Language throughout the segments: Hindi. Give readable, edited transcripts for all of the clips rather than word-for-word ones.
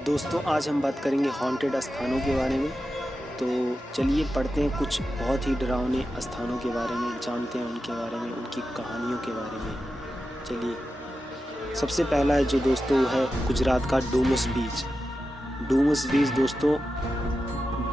दोस्तों आज हम बात करेंगे हॉन्टेड स्थानों के बारे में। तो चलिए पढ़ते हैं कुछ बहुत ही डरावने स्थानों के बारे में, जानते हैं उनके बारे में, उनकी कहानियों के बारे में। चलिए सबसे पहला है जो दोस्तों वो है गुजरात का डूमस बीच। डूमस बीच दोस्तों,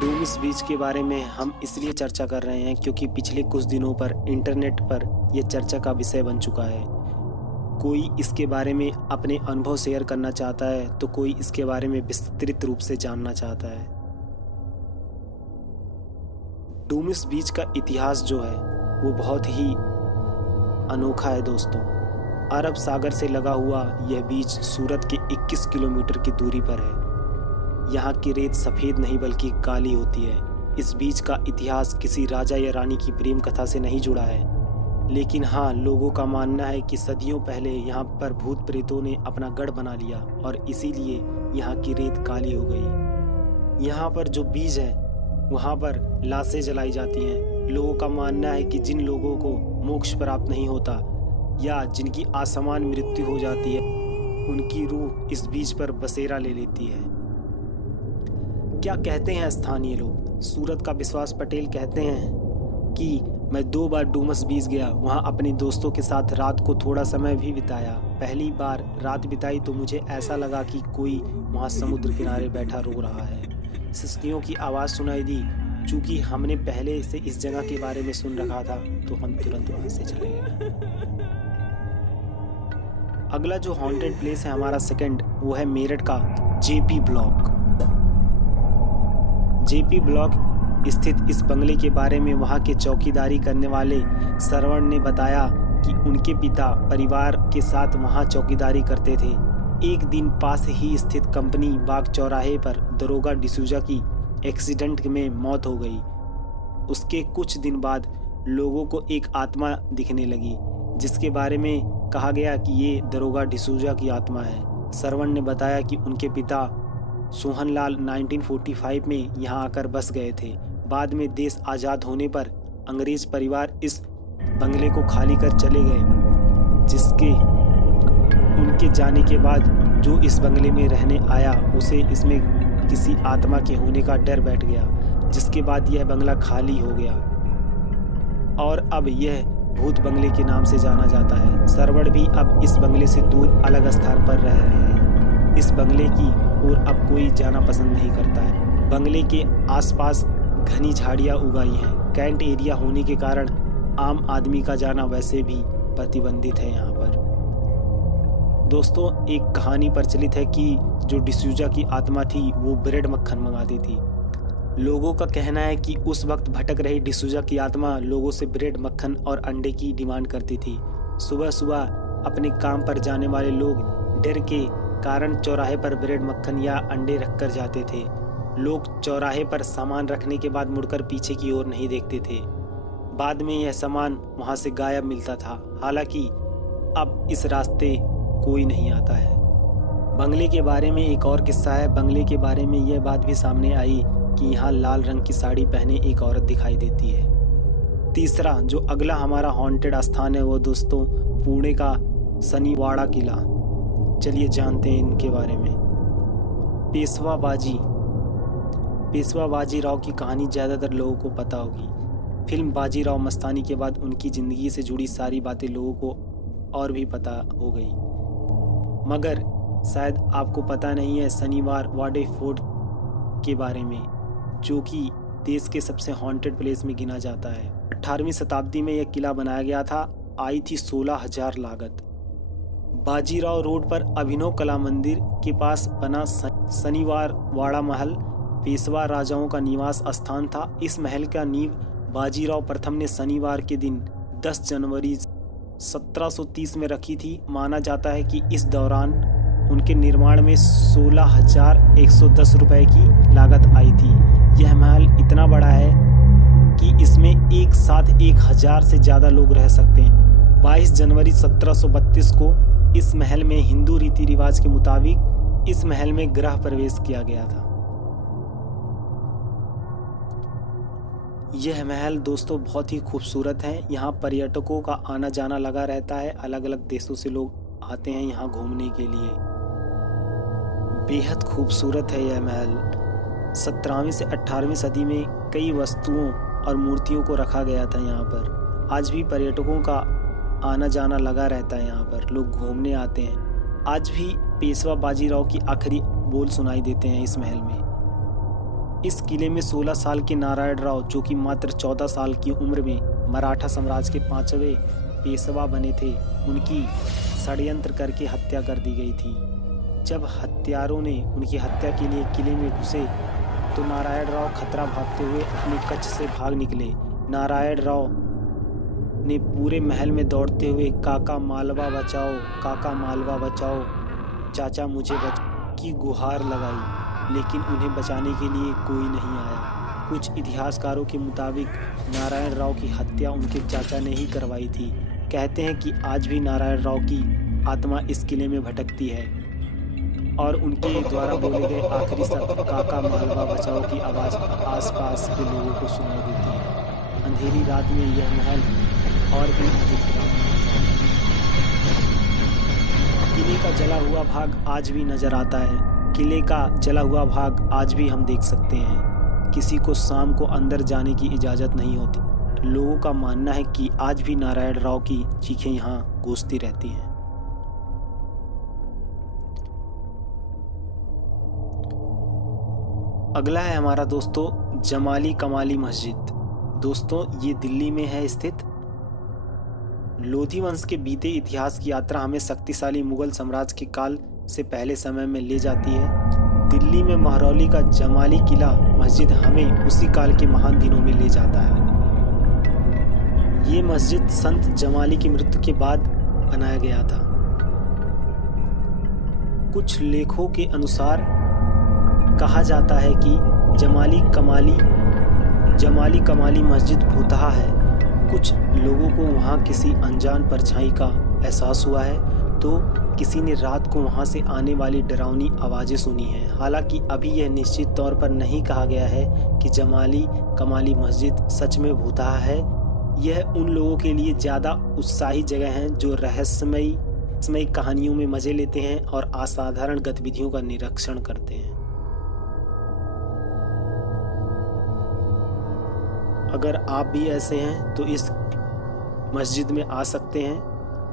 डूमस बीच के बारे में हम इसलिए चर्चा कर रहे हैं क्योंकि पिछले कुछ दिनों पर इंटरनेट पर यह चर्चा का विषय बन चुका है। कोई इसके बारे में अपने अनुभव शेयर करना चाहता है तो कोई इसके बारे में विस्तृत रूप से जानना चाहता है। डूमस बीच का इतिहास जो है वो बहुत ही अनोखा है दोस्तों। अरब सागर से लगा हुआ यह बीच सूरत के 21 किलोमीटर की दूरी पर है। यहाँ की रेत सफ़ेद नहीं बल्कि काली होती है। इस बीच का इतिहास किसी राजा या रानी की प्रेम कथा से नहीं जुड़ा है, लेकिन हाँ, लोगों का मानना है कि सदियों पहले यहाँ पर भूत प्रेतों ने अपना गढ़ बना लिया और इसीलिए यहाँ की रेत काली हो गई। यहाँ पर जो बीज है वहाँ पर लाशें जलाई जाती हैं। लोगों का मानना है कि जिन लोगों को मोक्ष प्राप्त नहीं होता या जिनकी असमान मृत्यु हो जाती है, उनकी रूह इस बीज पर बसेरा ले लेती है। क्या कहते हैं स्थानीय लोग? सूरत का विश्वास पटेल कहते हैं कि मैं 2 बार डूमस बीच गया, वहाँ अपने दोस्तों के साथ रात को थोड़ा समय भी बिताया। पहली बार रात बिताई तो मुझे ऐसा लगा कि कोई वहाँ समुद्र किनारे बैठा रो रहा है। सिसकियों की आवाज़ सुनाई दी। चूँकि हमने पहले से इस जगह के बारे में सुन रखा था तो हम तुरंत वहाँ से चले गए। अगला जो हॉन्टेड प्लेस है हमारा सेकंड, वो है मेरठ का जेपी ब्लॉक। जेपी ब्लॉक स्थित इस बंगले के बारे में वहां के चौकीदारी करने वाले सरवण ने बताया कि उनके पिता परिवार के साथ वहां चौकीदारी करते थे। एक दिन पास ही स्थित कंपनी बाग चौराहे पर दरोगा डिसूजा की एक्सीडेंट में मौत हो गई। उसके कुछ दिन बाद लोगों को एक आत्मा दिखने लगी, जिसके बारे में कहा गया कि ये दरोगा डिसूजा की आत्मा है। सरवण ने बताया कि उनके पिता सोहनलाल 1945 में यहाँ आकर बस गए थे। बाद में देश आज़ाद होने पर अंग्रेज परिवार इस बंगले को खाली कर चले गए, जिसके उनके जाने के बाद जो इस बंगले में रहने आया उसे इसमें किसी आत्मा के होने का डर बैठ गया, जिसके बाद यह बंगला खाली हो गया और अब यह भूत बंगले के नाम से जाना जाता है। सरवण भी अब इस बंगले से दूर अलग स्थान पर रह रहे हैं। इस बंगले की ओर अब कोई जाना पसंद नहीं करता है। बंगले के आसपास घनी झाड़ियाँ उगाई हैं। कैंट एरिया होने के कारण आम आदमी का जाना वैसे भी प्रतिबंधित है यहाँ पर। दोस्तों एक कहानी प्रचलित है कि जो डिसूजा की आत्मा थी वो ब्रेड मक्खन मंगाती थी। लोगों का कहना है कि उस वक्त भटक रही डिसूजा की आत्मा लोगों से ब्रेड मक्खन और अंडे की डिमांड करती थी। सुबह सुबह अपने काम पर जाने वाले लोग डर के कारण चौराहे पर ब्रेड मक्खन या अंडे रखकर जाते थे। लोग चौराहे पर सामान रखने के बाद मुड़कर पीछे की ओर नहीं देखते थे। बाद में यह सामान वहां से गायब मिलता था। हालांकि अब इस रास्ते कोई नहीं आता है। बंगले के बारे में एक और किस्सा है। बंगले के बारे में यह बात भी सामने आई कि यहाँ लाल रंग की साड़ी पहने एक औरत दिखाई देती है। तीसरा जो अगला हमारा हॉन्टेड स्थान है वो दोस्तों पुणे का शनिवाड़ा किला। चलिए जानते हैं इनके बारे में। पेशवा बाजीराव की कहानी ज़्यादातर लोगों को पता होगी। फिल्म बाजीराव मस्तानी के बाद उनकी ज़िंदगी से जुड़ी सारी बातें लोगों को और भी पता हो गई, मगर शायद आपको पता नहीं है शनिवार वाड़े फोर्ट के बारे में, जो कि देश के सबसे हॉन्टेड प्लेस में गिना जाता है। 18वीं शताब्दी में यह किला बनाया गया था। आई थी 16,000 लागत। बाजीराव रोड पर अभिनव कला मंदिर के पास बना शनिवार वाड़ा महल पेशवा राजाओं का निवास स्थान था। इस महल का नींव बाजीराव प्रथम ने शनिवार के दिन 10 जनवरी 1730 में रखी थी। माना जाता है कि इस दौरान उनके निर्माण में 16,110 रुपए की लागत आई थी। यह महल इतना बड़ा है कि इसमें एक साथ 1,000 से ज़्यादा लोग रह सकते हैं। 22 जनवरी 1732 को इस महल में हिंदू रीति रिवाज के मुताबिक इस महल में गृह प्रवेश किया गया था। यह महल दोस्तों बहुत ही खूबसूरत है। यहाँ पर्यटकों का आना जाना लगा रहता है। अलग अलग देशों से लोग आते हैं यहाँ घूमने के लिए। बेहद खूबसूरत है यह महल। 17वीं से 18वीं सदी में कई वस्तुओं और मूर्तियों को रखा गया था यहाँ पर। आज भी पर्यटकों का आना जाना लगा रहता है, यहाँ पर लोग घूमने आते हैं। आज भी पेशवा बाजीराव की आखिरी बोल सुनाई देते हैं इस महल में। इस किले में 16 साल के नारायण राव, जो कि मात्र 14 साल की उम्र में मराठा साम्राज्य के 5वें पेशवा बने थे, उनकी षड्यंत्र करके हत्या कर दी गई थी। जब हत्यारों ने उनकी हत्या के लिए किले में घुसे तो नारायण राव खतरा भागते हुए अपने कक्ष से भाग निकले। नारायण राव ने पूरे महल में दौड़ते हुए काका मालवा बचाओ, काका मालवा बचाओ, चाचा मुझे बचाओ की गुहार लगाई, लेकिन उन्हें बचाने के लिए कोई नहीं आया। कुछ इतिहासकारों के मुताबिक नारायण राव की हत्या उनके चाचा ने ही करवाई थी। कहते हैं कि आज भी नारायण राव की आत्मा इस किले में भटकती है और उनके द्वारा बोले गए आखिरी शब्द काका मालवा बचाओ की आवाज़ आसपास के लोगों को सुनाई देती है। अंधेरी रात में यह महल और भी अधिक डरावना हो जाता है। किले का जला हुआ भाग आज भी नजर आता है। किले का जला हुआ भाग आज भी हम देख सकते हैं। किसी को शाम को अंदर जाने की इजाज़त नहीं होती। लोगों का मानना है कि आज भी नारायण राव की चीखें यहाँ गूंजती रहती हैं। अगला है हमारा दोस्तों जमाली कमाली मस्जिद। दोस्तों ये दिल्ली में है स्थित। लोधी वंश के बीते इतिहास की यात्रा हमें शक्तिशाली मुगल साम्राज्य के काल से पहले समय में ले जाती है। दिल्ली में महरौली का जमाली किला मस्जिद हमें उसी काल के महान दिनों में ले जाता है। ये मस्जिद संत जमाली की मृत्यु के बाद बनाया गया था। कुछ लेखों के अनुसार कहा जाता है कि जमाली कमाली मस्जिद भूतहा है। कुछ लोगों को वहाँ किसी अनजान परछाई का एहसास हुआ है, तो किसी ने रात को वहाँ से आने वाली डरावनी आवाज़ें सुनी हैं। हालांकि अभी यह निश्चित तौर पर नहीं कहा गया है कि जमाली कमाली मस्जिद सच में भूतहा है। यह उन लोगों के लिए ज़्यादा उत्साही जगह है जो रहस्यमयी कहानियों में मज़े लेते हैं और असाधारण गतिविधियों का निरीक्षण करते हैं। अगर आप भी ऐसे हैं तो इस मस्जिद में आ सकते हैं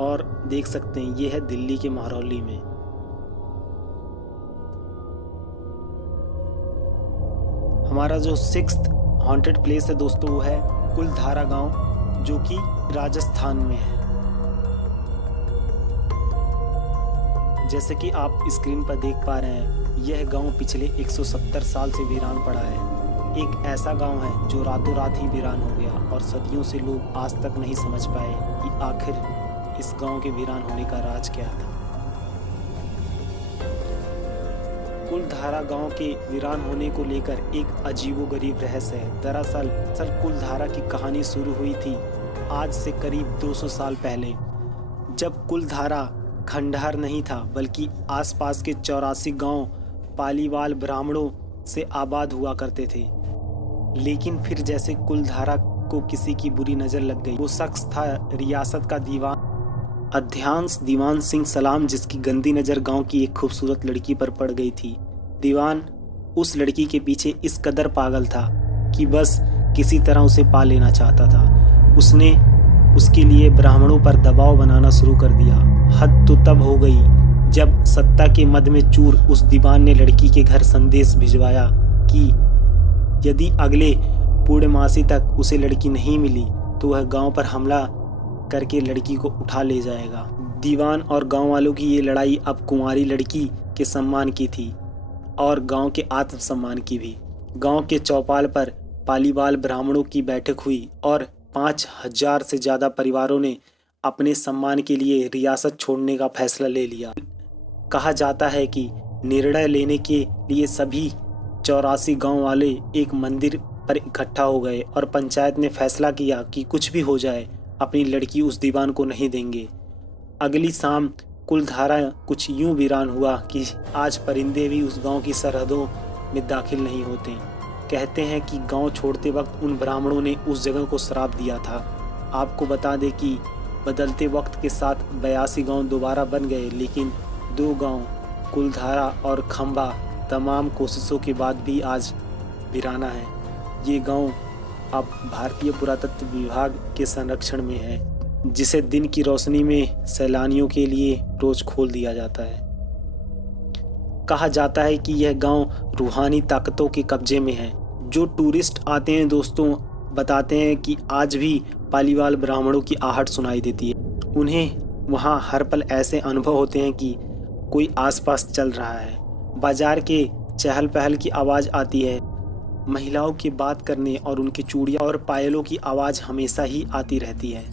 और देख सकते हैं। ये है दिल्ली के महरौली में। हमारा जो 6th हॉन्टेड प्लेस है दोस्तों वो है कुलधारा गांव, जो कि राजस्थान में है। जैसे कि आप स्क्रीन पर देख पा रहे हैं, यह गांव पिछले 170 साल से वीरान पड़ा है। एक ऐसा गांव है जो रातों रात ही वीरान हो गया और सदियों से लोग आज तक नहीं समझ पाए कि आखिर इस गांव के वीरान होने का राज क्या था। कुलधारा गांव के वीरान होने को लेकर एक अजीबोगरीब रहस्य है। दरअसल कुलधारा की कहानी शुरू हुई थी आज से करीब 200 साल पहले, जब कुलधारा खंडहर नहीं था बल्कि आसपास के 84 गांव पालीवाल ब्राह्मणों से आबाद हुआ करते थे। लेकिन फिर जैसे कुलधारा को किसी की बुरी नज़र लग गई। वो शख्स था रियासत का दीवान सिंह सलाम, जिसकी गंदी नज़र गांव की एक खूबसूरत लड़की पर पड़ गई थी। दीवान उस लड़की के पीछे इस कदर पागल था कि बस किसी तरह उसे पा लेना चाहता था। उसने उसके लिए ब्राह्मणों पर दबाव बनाना शुरू कर दिया। हद तो तब हो गई जब सत्ता के मद में चूर उस दीवान ने लड़की के घर संदेश भिजवाया कि यदि अगले पूर्णमासी तक उसे लड़की नहीं मिली तो वह गांव पर हमला करके लड़की को उठा ले जाएगा। दीवान और गांव वालों की ये लड़ाई अब कुंवारी लड़की के सम्मान की थी और गांव के आत्मसम्मान की भी। गांव के चौपाल पर पालीवाल ब्राह्मणों की बैठक हुई और 5000 से ज़्यादा परिवारों ने अपने सम्मान के लिए रियासत छोड़ने का फैसला ले लिया। कहा जाता है कि निर्णय लेने के लिए सभी 84 गांव वाले एक मंदिर पर इकट्ठा हो गए और पंचायत ने फैसला किया कि कुछ भी हो जाए अपनी लड़की उस दीवान को नहीं देंगे। अगली शाम कुलधारा कुछ यूं वीरान हुआ कि आज परिंदे भी उस गांव की सरहदों में दाखिल नहीं होते। कहते हैं कि गांव छोड़ते वक्त उन ब्राह्मणों ने उस जगह को श्राप दिया था। आपको बता दें कि बदलते वक्त के साथ 82 गांव दोबारा बन गए, लेकिन 2 गांव कुलधारा और खंबा तमाम कोशिशों के बाद भी आज वीराना है। ये गांव अब भारतीय पुरातत्व विभाग के संरक्षण में है, जिसे दिन की रोशनी में सैलानियों के लिए रोज खोल दिया जाता है। कहा जाता है कि यह गांव रूहानी ताकतों के कब्जे में है। जो टूरिस्ट आते हैं दोस्तों, बताते हैं कि आज भी पालीवाल ब्राह्मणों की आहट सुनाई देती है। उन्हें वहां हर पल ऐसे अनुभव होते हैं कि कोई आसपास चल रहा है। बाजार के चहल पहल की आवाज़ आती है। महिलाओं की बात करने और उनकी चूड़ियाँ और पायलों की आवाज़ हमेशा ही आती रहती है।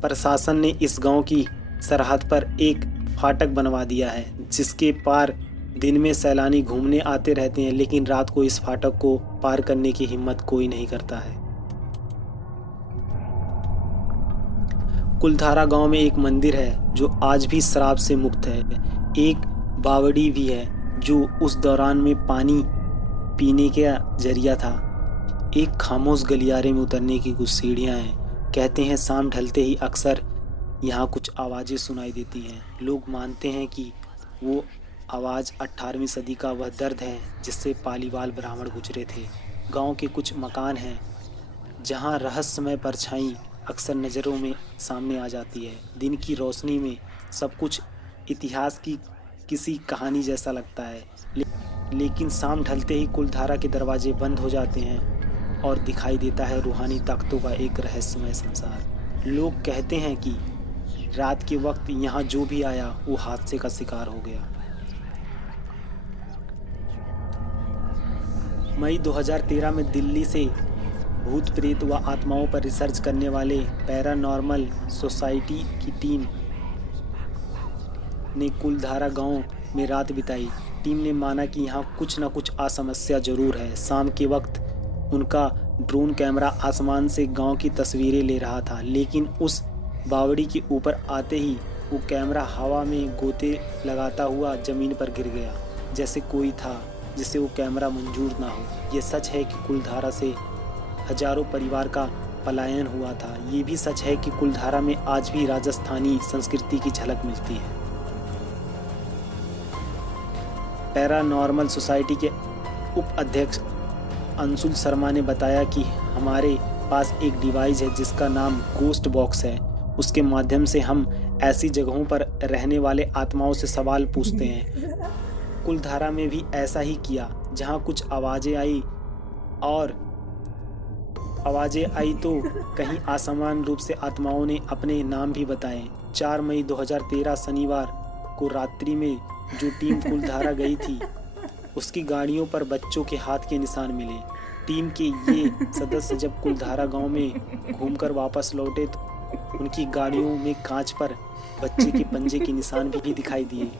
प्रशासन ने इस गांव की सरहद पर एक फाटक बनवा दिया है, जिसके पार दिन में सैलानी घूमने आते रहते हैं, लेकिन रात को इस फाटक को पार करने की हिम्मत कोई नहीं करता है। कुलधारा गांव में एक मंदिर है जो आज भी शराब से मुक्त है। एक बावड़ी भी है जो उस दौरान में पानी पीने का जरिया था। एक खामोश गलियारे में उतरने की कुछ सीढ़ियां हैं। कहते हैं शाम ढलते ही अक्सर यहाँ कुछ आवाज़ें सुनाई देती हैं। लोग मानते हैं कि वो आवाज़ 18वीं सदी का वह दर्द है जिससे पालीवाल ब्राह्मण गुजरे थे। गांव के कुछ मकान हैं जहां रहस्यमय परछाई अक्सर नज़रों में सामने आ जाती है। दिन की रोशनी में सब कुछ इतिहास की किसी कहानी जैसा लगता है, लेकिन शाम ढलते ही कुलधारा के दरवाजे बंद हो जाते हैं और दिखाई देता है रूहानी ताकतों का एक रहस्यमय संसार। लोग कहते हैं कि रात के वक्त यहाँ जो भी आया वो हादसे का शिकार हो गया। मई 2013 में दिल्ली से भूत प्रेत व आत्माओं पर रिसर्च करने वाले पैरानॉर्मल सोसाइटी की टीम ने कुलधारा गांव में रात बिताई। टीम ने माना कि यहाँ कुछ न कुछ असमस्या जरूर है। शाम के वक्त उनका ड्रोन कैमरा आसमान से गांव की तस्वीरें ले रहा था, लेकिन उस बावड़ी के ऊपर आते ही वो कैमरा हवा में गोते लगाता हुआ ज़मीन पर गिर गया, जैसे कोई था जिसे वो कैमरा मंजूर ना हो। ये सच है कि कुलधारा से हजारों परिवार का पलायन हुआ था। ये भी सच है कि कुलधारा में आज भी राजस्थानी संस्कृति की झलक मिलती है। पैरानॉर्मल सोसाइटी के उप अध्यक्ष अंशुल शर्मा ने बताया कि हमारे पास एक डिवाइस है जिसका नाम गोस्ट बॉक्स है। उसके माध्यम से हम ऐसी जगहों पर रहने वाले आत्माओं से सवाल पूछते हैं। कुलधारा में भी ऐसा ही किया। जहां कुछ आवाज़ें आई तो कहीं असामान्य रूप से आत्माओं ने अपने नाम भी बताए। 4 मई 2013 शनिवार को रात्रि में जो टीम कुलधारा गई थी, उसकी गाड़ियों पर बच्चों के हाथ के निशान मिले। टीम के ये सदस्य जब कुलधारा गांव में घूमकर वापस लौटे तो उनकी गाड़ियों में कांच पर बच्चे के पंजे के निशान भी दिखाई दिए।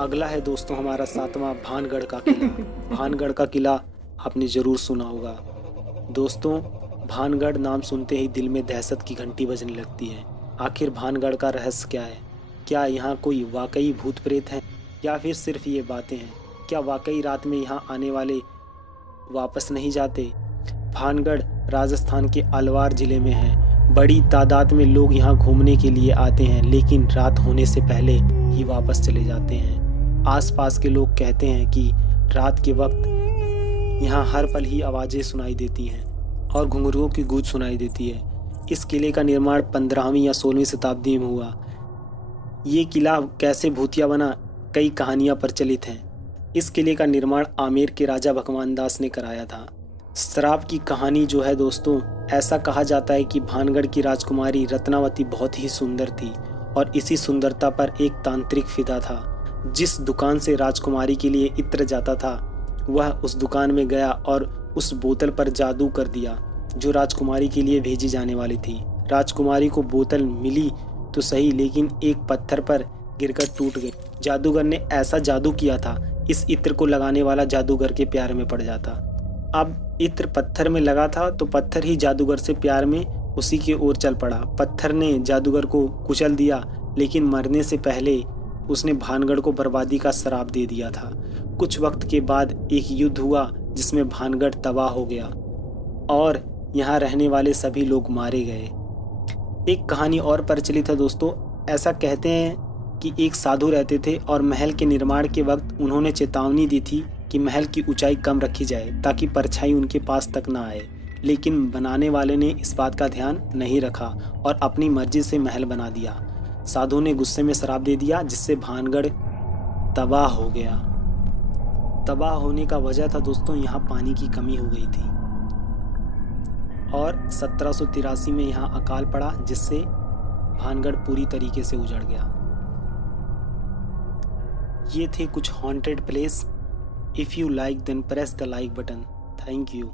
अगला है दोस्तों हमारा 7वां भानगढ़ का किला। भानगढ़ का किला आपने ज़रूर सुना होगा। दोस्तों, भानगढ़ नाम सुनते ही दिल में दहशत की घंटी बजने लगती है। आखिर भानगढ़ का रहस्य क्या है? क्या यहाँ कोई वाकई भूत प्रेत है या फिर सिर्फ ये बातें हैं? क्या वाकई रात में यहाँ आने वाले वापस नहीं जाते? भानगढ़ राजस्थान के अलवार ज़िले में है। बड़ी तादाद में लोग यहाँ घूमने के लिए आते हैं, लेकिन रात होने से पहले ही वापस चले जाते हैं। आसपास के लोग कहते हैं कि रात के वक्त यहाँ हर पल ही आवाज़ें सुनाई देती हैं और घुंघरुओं की गूंज सुनाई देती है। इस किले का निर्माण 15वीं या 16वीं शताब्दी में हुआ। ये किला कैसे भूतिया बना, कई कहानियाँ प्रचलित हैं। इस किले का निर्माण आमेर के राजा भगवान दास ने कराया था। श्राप की कहानी जो है दोस्तों, ऐसा कहा जाता है कि भानगढ़ की राजकुमारी रत्नावती बहुत ही सुंदर थी और इसी सुंदरता पर एक तांत्रिक फिदा था। जिस दुकान से राजकुमारी के लिए इत्र जाता था, वह उस दुकान में गया और उस बोतल पर जादू कर दिया जो राजकुमारी के लिए भेजी जाने वाली थी। राजकुमारी को बोतल मिली तो सही, लेकिन एक पत्थर पर गिरकर टूट गई। जादूगर ने ऐसा जादू किया था, इस इत्र को लगाने वाला जादूगर के प्यार में पड़ जाता। अब इत्र पत्थर में लगा था तो पत्थर ही जादूगर से प्यार में उसी की ओर चल पड़ा। पत्थर ने जादूगर को कुचल दिया, लेकिन मरने से पहले उसने भानगढ़ को बर्बादी का श्राप दे दिया था। कुछ वक्त के बाद एक युद्ध हुआ जिसमें भानगढ़ तबाह हो गया और यहाँ रहने वाले सभी लोग मारे गए। एक कहानी और प्रचलित है दोस्तों। ऐसा कहते हैं कि एक साधु रहते थे और महल के निर्माण के वक्त उन्होंने चेतावनी दी थी कि महल की ऊंचाई कम रखी जाए ताकि परछाई उनके पास तक ना आए। लेकिन बनाने वाले ने इस बात का ध्यान नहीं रखा और अपनी मर्जी से महल बना दिया। साधु ने गुस्से में श्राप दे दिया, जिससे भानगढ़ तबाह हो गया। तबाह होने का वजह था दोस्तों, यहाँ पानी की कमी हो गई थी और 1783 में यहाँ अकाल पड़ा, जिससे भानगढ़ पूरी तरीके से उजड़ गया। ये थे कुछ haunted place. If you like then press the like button. Thank you.